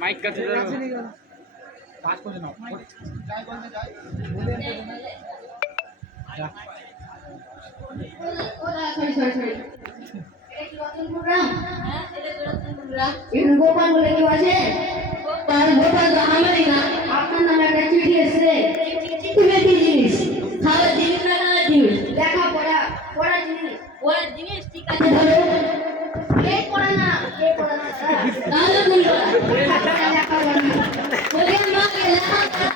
Mic কাছে কাজ করে নাও যাই বলতে যাই গোপাল বলে কেউ আছে? গোপাল তো আমারই না, আপনার নামে একটা চিঠি এসছে। তুমি কি জিনিস? খাওয়ার জিনিস না খাওয়ার জিনিস? দেখা পড়ার জিনিস। পড়ার জিনিস, ঠিক আছে ধরো। কে পড়া না তাহলে কোন লেখাপড়া? বলে আমাকে লেখাপড়া,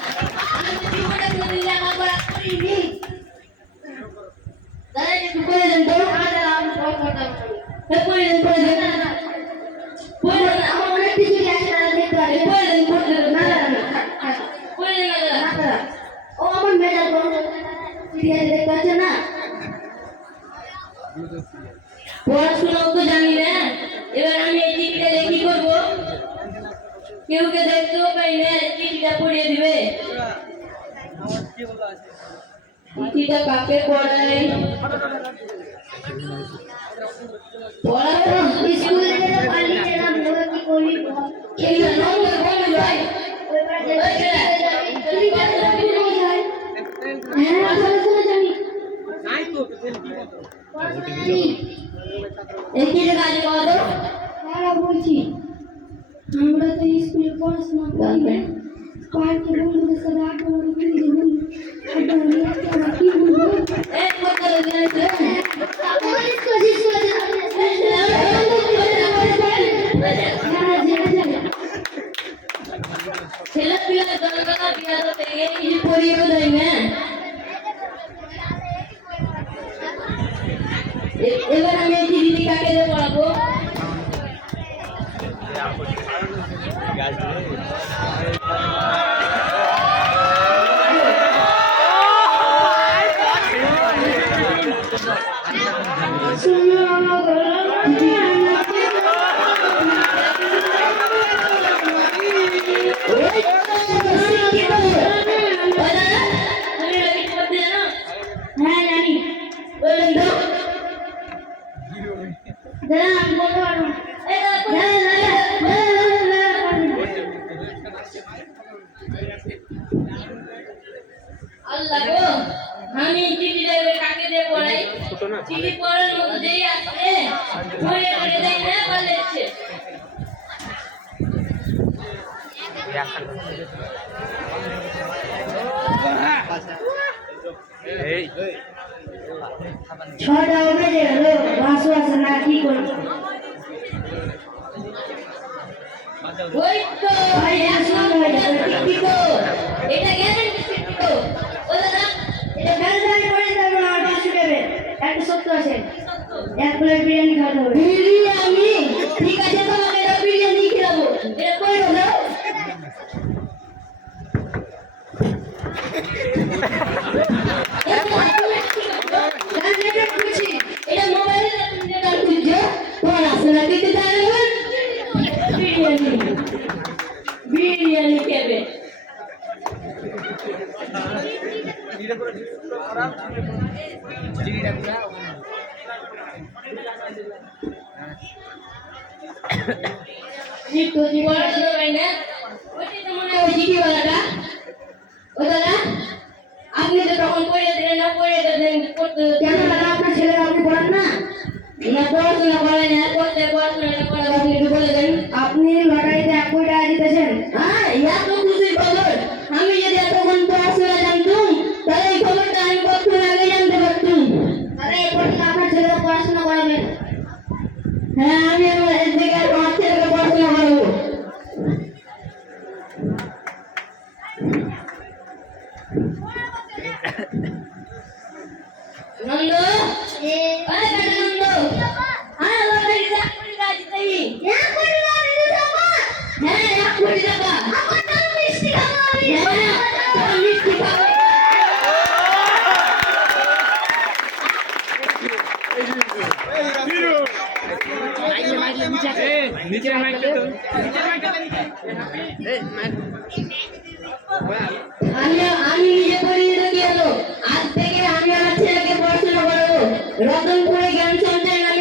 আমি জীবনে কোনো লেখাপড়া করিনি। দাদা একটু করে দেন তো। আমি সব করতাম করে দেন না আমার অনেক কিছু আছে দেখতে পারে। করে দেন না ও আমার মেজাজ ঠিক আছে দেখতে পাচ্ছে না। পড়াশোনাও তো জানি না, এবার আমি এই চিঠিটা কি করবো? কেউ কে দেখতেও পাই না, চিঠিটা পড়িয়ে দিবে। চিঠিটা কাকে পড়াই? পড়াশোনা স্কুলে গেলে পালিয়ে গেলাম, কি করি? এই নম্বর বলে যাই ওই পাশে তুমি কেন বলে যাই? হ্যাঁ পড়াশোনা জানি নাই তো একই কাজে কত? হ্যাঁ বলছি আমরা তো স্কুলে পড়াশোনা করি না, পার্কে বন্ধুদের সাথে আড্ডা মারি, কি বলবো? এক কথা বলেছে ছেলে পিলা দলগা বিয়া তো পেয়ে কিছু পড়িয়ে দেয় না। এবার আমি এই চিঠি কাকে দিয়ে পড়াবো? হ্যাঁ জানি, বলুন তো। আল্লাহ গো, আমি চিঠিটা কাকে দিয়ে পড়াই? চিঠি পড়ার মতো যেই আসছে ঘুরে ঘুরে দেয় না বলেছে। ছটা বেজে গেল, বাসু আছে না, কি করবো? ওই তো ভাই আসুন ভাই, ঠিক তো এটা গ্যারান্টি ঠিক তো। ও দাদা এটা গ্যারান্টি করে দেবো না, 500 দেবে। একটা সত্য আছে, এক প্লেট বিরিয়ানি খাওয়া হবে। বিরিয়ানি ঠিক আছে, তোমাকে তো বিরিয়ানি খাওয়াবো। এটা কই হলো? এটা মোবাইলে তুমি যেটা খুঁজছো পড়াশোনা দিতে জানো বিরিয়ানি বিরিয়ানি খাবে। তো জীবন হয় না ওইটা তো মনে হয় জিডিওয়ালাটা। ও দাদা আপনি তো তখন পড়িয়ে দিলেন না, পড়িয়ে দেন কেন দাদা? আপনার ছেলে আপনি পড়ান না? না পড়াশোনা করেন না, পড়াশোনাটা করার আপনি একটু বলে দেন। আপনি লটারিতে 1 কোটি টাকা জিতেছেন। হ্যাঁ এত খুশির খবর, আমি যদি এতক্ষণ পড়াশোনা জানতাম তাহলে এই খবরটা আমি কতক্ষণ আগে জানতে পারতাম। আরে এরপর থেকে আপনার ছেলে পড়াশোনা করাবেন। হ্যাঁ আমি আমার থেকে আমার ছেলেকে পড়াশোনা করাবো। নন্দ আরে নন্দ হ্যাঁ লটারি 1 কোটি টাকা জিতেই। 1 কোটি টাকা জিতে যাবা? হ্যাঁ 1 কোটি টাকা। আমার নাম মিষ্টি খাবো আমি। হ্যাঁ মিষ্টি খাবো। হিরো নিচে মাইক দে তো, নিচে মাইক দে, এই মাইক আমি নিজে পড়িয়ে দিয়ে গেল আজ থেকে রতনপুরে জ্ঞান সঞ্চয় না